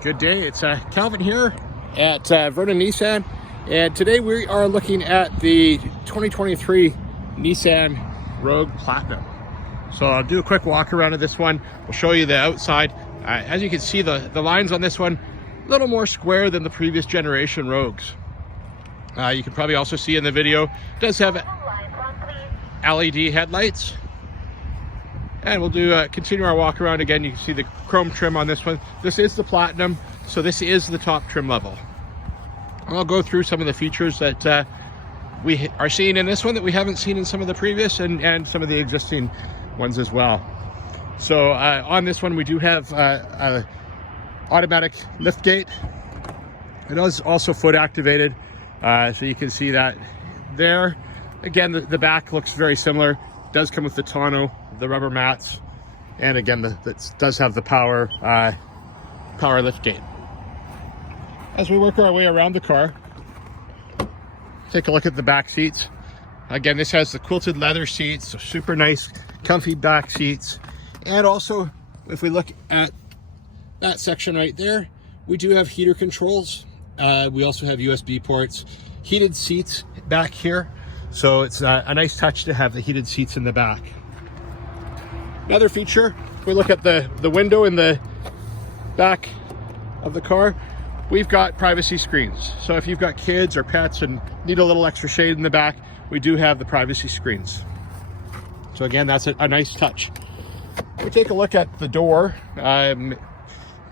Good day, it's Calvin here at Vernon Nissan, and today we are looking at the 2023 Nissan Rogue PlTinum. So I'll do a quick walk around of this one. We'll show you the outside. As you can see, the lines on this one a little more square than the previous generation Rogues. You can probably also see in the video, it does have LED headlights. And we'll do continue our walk around again. You can see the chrome trim on this one. This is the PlTinum, so this is the top trim level. I'll go through some of the features that we are seeing in this one that we haven't seen in some of the previous and some of the existing ones as well. So on this one, we do have automatic lift gate. It is also foot activated, so you can see that there. Again, the back looks very similar. It does come with the tonneau, the rubber mats, and again, that does have the power lift gate. As we work our way around the car, take a look at the back seats. Again, this has the quilted leather seats, so super nice, comfy back seats. And also, if we look at that section right there, we do have heater controls. We also have USB ports, heated seats back here. So it's a nice touch to have the heated seats in the back. Another feature, if we look at the window in the back of the car, we've got privacy screens. So if you've got kids or pets and need a little extra shade in the back, we do have the privacy screens. So again, that's a nice touch. We take a look at the door.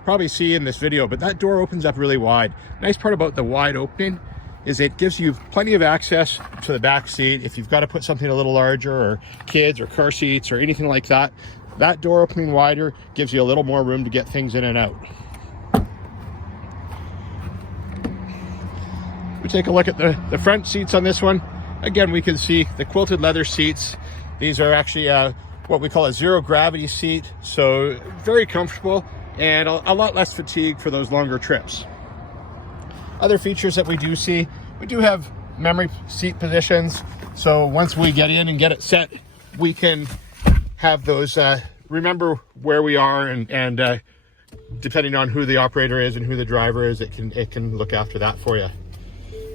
Probably see in this video, but that door opens up really wide. Nice part about the wide opening is it gives you plenty of access to the back seat. If you've got to put something a little larger, or kids or car seats or anything like that, that door opening wider gives you a little more room to get things in and out. We take a look at the front seats on this one. Again, we can see the quilted leather seats. These are actually what we call a zero gravity seat, so very comfortable and a lot less fatigue for those longer trips. Other features that we do see, we do have memory seat positions. So once we get in and get it set, we can have those, remember where we are, and depending on who the operator is and who the driver is, it can look after that for you.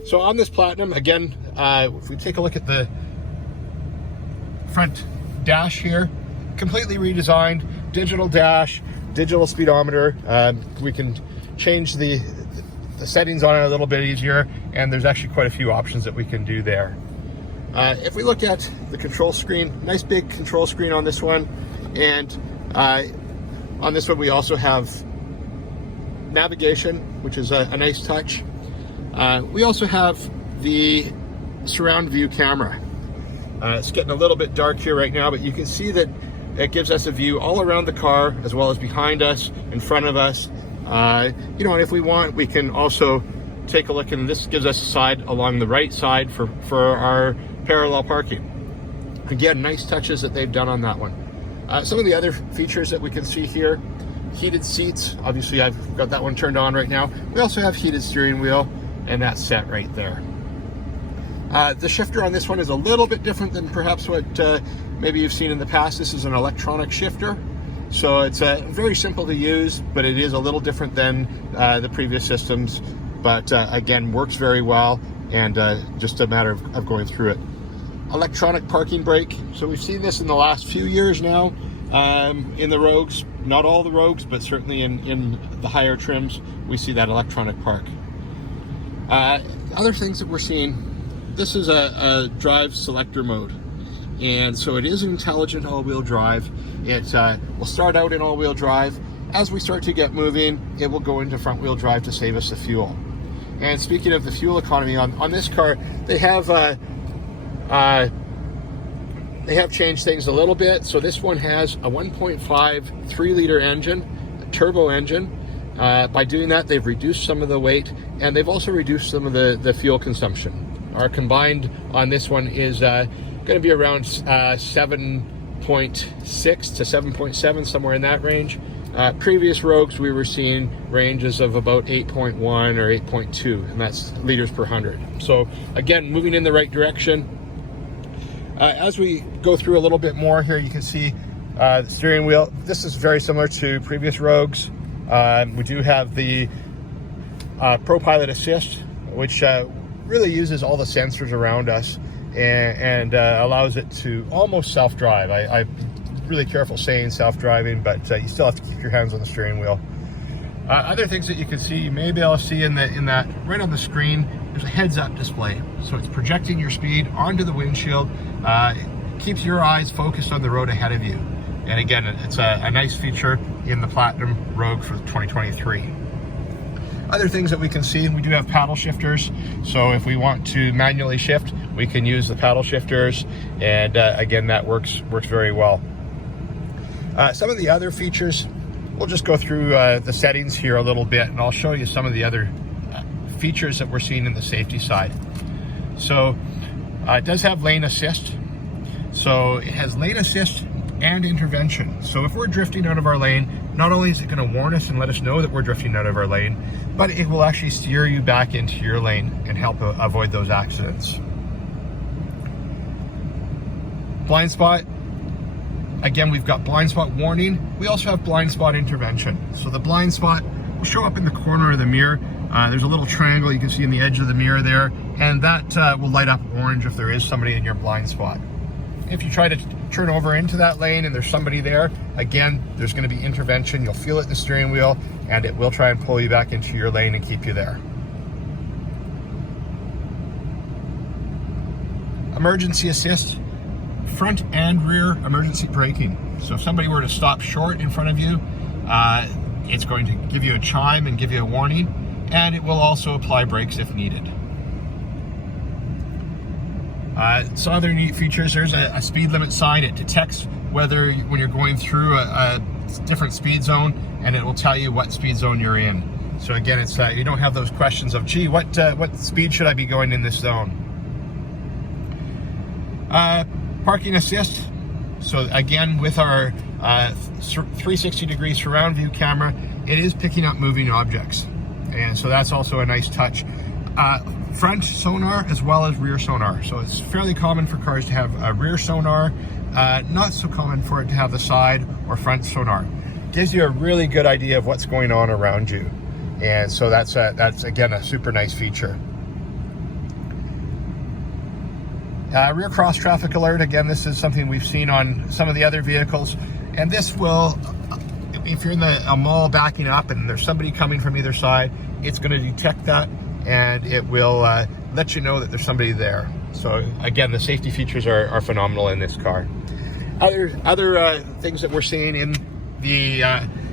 So on this PlTinum, again, if we take a look at the front dash here, completely redesigned, digital dash, digital speedometer. We can change the settings on it a little bit easier, and there's actually quite a few options that we can do there. If we look at the control screen, nice big control screen on this one, and on this one we also have navigation, which is a nice touch. We also have the surround view camera. It's getting a little bit dark here right now, but you can see that it gives us a view all around the car, as well as behind us, in front of us. You know, and if we want, we can also take a look, and this gives us a side along the right side for our parallel parking. Again, nice touches that they've done on that one. Some of the other features that we can see here, heated seats. Obviously, I've got that one turned on right now. We also have heated steering wheel, and that's set right there. The shifter on this one is a little bit different than perhaps what maybe you've seen in the past. This is an electronic shifter. So it's very simple to use, but it is a little different than the previous systems. But again, works very well, and just a matter of going through it. Electronic parking brake. So we've seen this in the last few years now in the Rogues. Not all the Rogues, but certainly in the higher trims, we see that electronic park. Other things that we're seeing, this is a drive selector mode. And so it is intelligent all-wheel drive. It will start out in all-wheel drive. As we start to get moving, it will go into front-wheel drive to save us the fuel. And speaking of the fuel economy, on this car, they have changed things a little bit. So this one has a 1.5 3-liter engine, a turbo engine. By doing that, they've reduced some of the weight, and they've also reduced some of the fuel consumption. Our combined on this one is going to be around 7.6 to 7.7, somewhere in that range. Previous Rogues, we were seeing ranges of about 8.1 or 8.2, and that's liters per 100. So again, moving in the right direction. As we go through a little bit more here, you can see the steering wheel. This is very similar to previous Rogues. We do have the Pro Pilot Assist, which really uses all the sensors around us and allows it to almost self-drive. I'm really careful saying self-driving, but you still have to keep your hands on the steering wheel. Other things that you can see, you may be able to see in that right on the screen, there's a heads-up display. So it's projecting your speed onto the windshield, keeps your eyes focused on the road ahead of you. And again, it's a nice feature in the PlTinum Rogue for 2023. Other things that we can see, we do have paddle shifters. So if we want to manually shift, we can use the paddle shifters. And again, that works very well. Some of the other features, we'll just go through the settings here a little bit, and I'll show you some of the other features that we're seeing in the safety side. So it does have lane assist. So it has lane assist and intervention. So if we're drifting out of our lane, not only is it going to warn us and let us know that we're drifting out of our lane, but it will actually steer you back into your lane and help avoid those accidents. Blind spot. Again, we've got blind spot warning. We also have blind spot intervention. So the blind spot will show up in the corner of the mirror. There's a little triangle you can see in the edge of the mirror there, and that will light up orange if there is somebody in your blind spot. If you try to turn over into that lane and there's somebody there, again, there's going to be intervention. You'll feel it in the steering wheel, and it will try and pull you back into your lane and keep you there. Emergency assist, front and rear emergency braking. So if somebody were to stop short in front of you, it's going to give you a chime and give you a warning, and it will also apply brakes if needed. Some other neat features, there's a speed limit sign. It detects whether when you're going through a different speed zone, and it will tell you what speed zone you're in. So again, it's you don't have those questions of, gee, what speed should I be going in this zone? Parking assist. So again, with our 360 degree surround view camera, it is picking up moving objects. And so that's also a nice touch. Front sonar as well as rear sonar. So it's fairly common for cars to have a rear sonar, not so common for it to have the side or front sonar. Gives you a really good idea of what's going on around you. And so that's again a super nice feature. Rear cross traffic alert. Again, this is something we've seen on some of the other vehicles, and this will, if you're in a mall backing up and there's somebody coming from either side, it's going to detect that, and it will let you know that there's somebody there. So again, the safety features are phenomenal in this car. Other things that we're seeing in the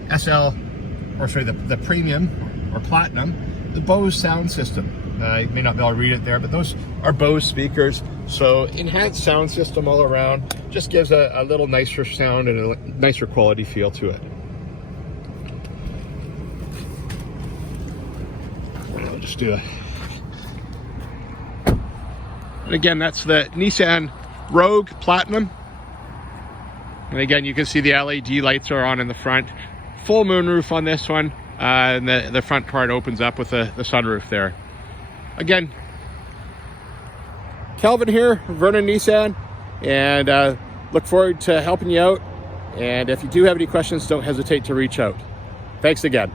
the Premium or PlTinum, the Bose sound system. You may not be able to read it there, but those are Bose speakers. So enhanced sound system all around, just gives a little nicer sound and a nicer quality feel to it. I'll just do it. And again, that's the Nissan Rogue PlTinum. And again, you can see the LED lights are on in the front. Full moonroof on this one. And the front part opens up with the sunroof there. Again, Kelvin here, Vernon Nissan, and look forward to helping you out. And if you do have any questions, don't hesitate to reach out. Thanks again.